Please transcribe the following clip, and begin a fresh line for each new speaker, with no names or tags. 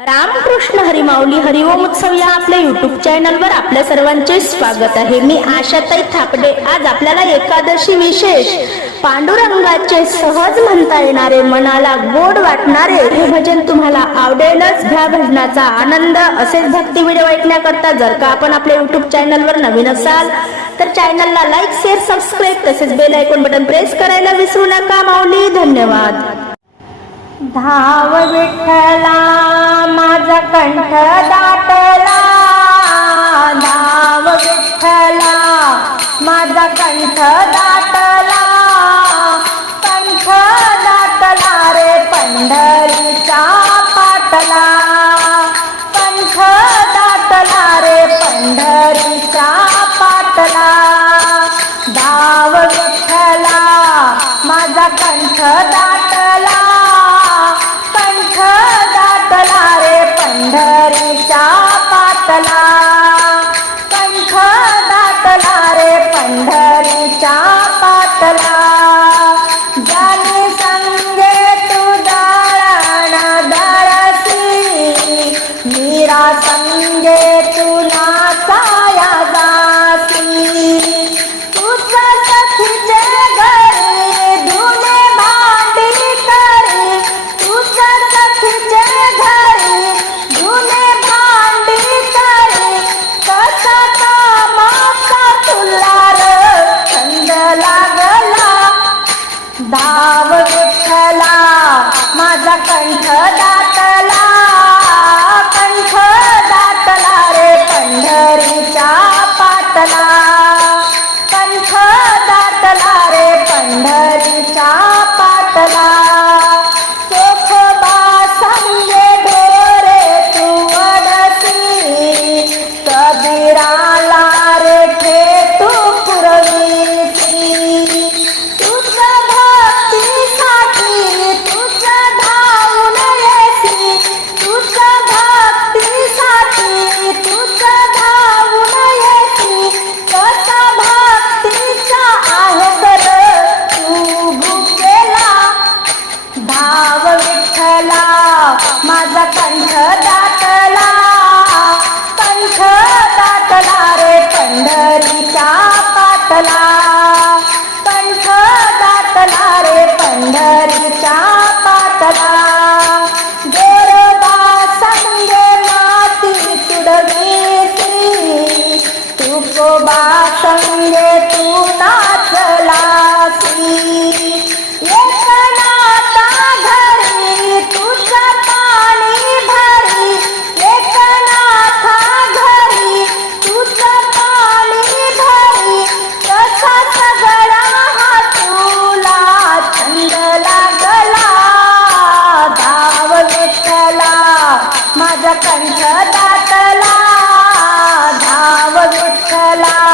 रामकृष्ण हरिमाऊली हरिओम उत्सव या आपल्या युट्यूब चॅनलवर आपल्या सर्वांचे स्वागत आहे. मी आशाताई थापडे. आज आपल्याला एकादशी विशेष पांडुरंगाचे सहज म्हणता येणारे मनाला गोड वाटणारे हे भजन तुम्हाला आवडेलच. ह्या भजनाचा आनंद असेच भक्ती व्हिडिओ ऐकण्याकरता जर का आपण आपल्या युट्यूब चॅनलवर नवीन असाल तर चॅनलला लाईक शेअर सबस्क्राईब तसेच बेल ऐकून बटन प्रेस करायला विसरू नका माऊली. धन्यवाद. धाव विठ्ठला माझा कंठ दा চা পাতলা
जातला
कंठ
जातला रे पंढरीच्या पातला.
गोरबा संगे माती तुडवी तुकोबा संगे कंठ दाटला धाव विठ्ठला